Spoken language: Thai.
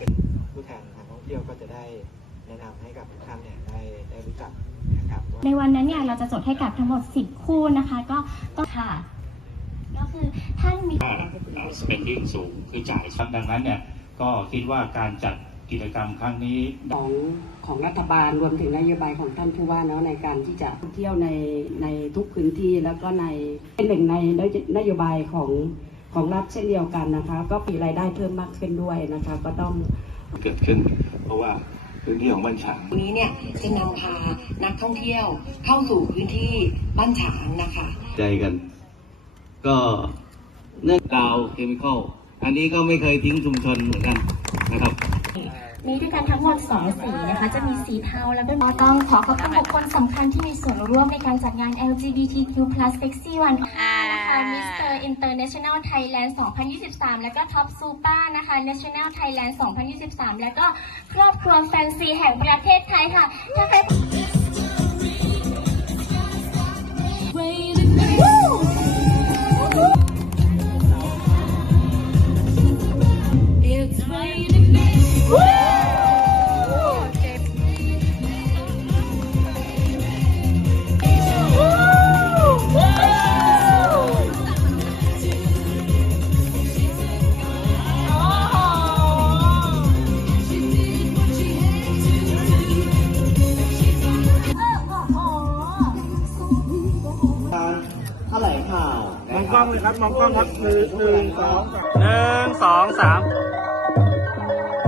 เป็นผู้แทนทางท่องเที่ยวก็จะได้แนะนำให้กับทุกท่านเนี่ยได้ได้รู้จักนะครับว่าในวันนั้นเนี่ยเราจะจดให้กับทั้งหมด 10 คู่นะคะ ก็ก็ค่ะก็คือท่านมีว่า spending สูงคือจ่ายดังนั้นเนี่ยก็คิดว่าการจัดกิจกรรมครั้งนี้ของของรัฐบาลรวมถึงนโยบายของท่านผู้ว่าเนาะในการที่จะท่องเที่ยวในในทุกพื้นที่แล้วก็ในเป็นหนึ่งในนโยบายของ ของรัฐเช่นเดียวกันนะคะ ก็มีรายได้เพิ่มมากขึ้นด้วยนะคะ ก็ต้องเกิดขึ้น เพราะว่าพื้นที่ของบ้านฉางวันนี้เนี่ยจะนำพานักท่องเที่ยวเข้าสู่พื้นที่บ้านฉางนะคะใจกัน ก็เนื่องดาวเคมีคอลอันนี้ก็ไม่เคยทิ้งชุมชนเหมือนกันนะครับมีด้วยกันทั้งหมด2สีนะคะ จะมีสีเทาแล้วก็ต้องขอขอบคุณบุคคลสำคัญที่มีส่วนร่วมในการจัดงาน LGBTQ+ Sexy One นะคะ Mr. International Thailand 2023 แล้วก็ Top Super นะคะ National Thailand 2023 แล้วก็ครอบครัวแฟนซีแห่งประเทศไทยค่ะถ้าใครเมองกล้องเลยครับ มองกล้องครับหนึ่งสองหนึ่งสองสาม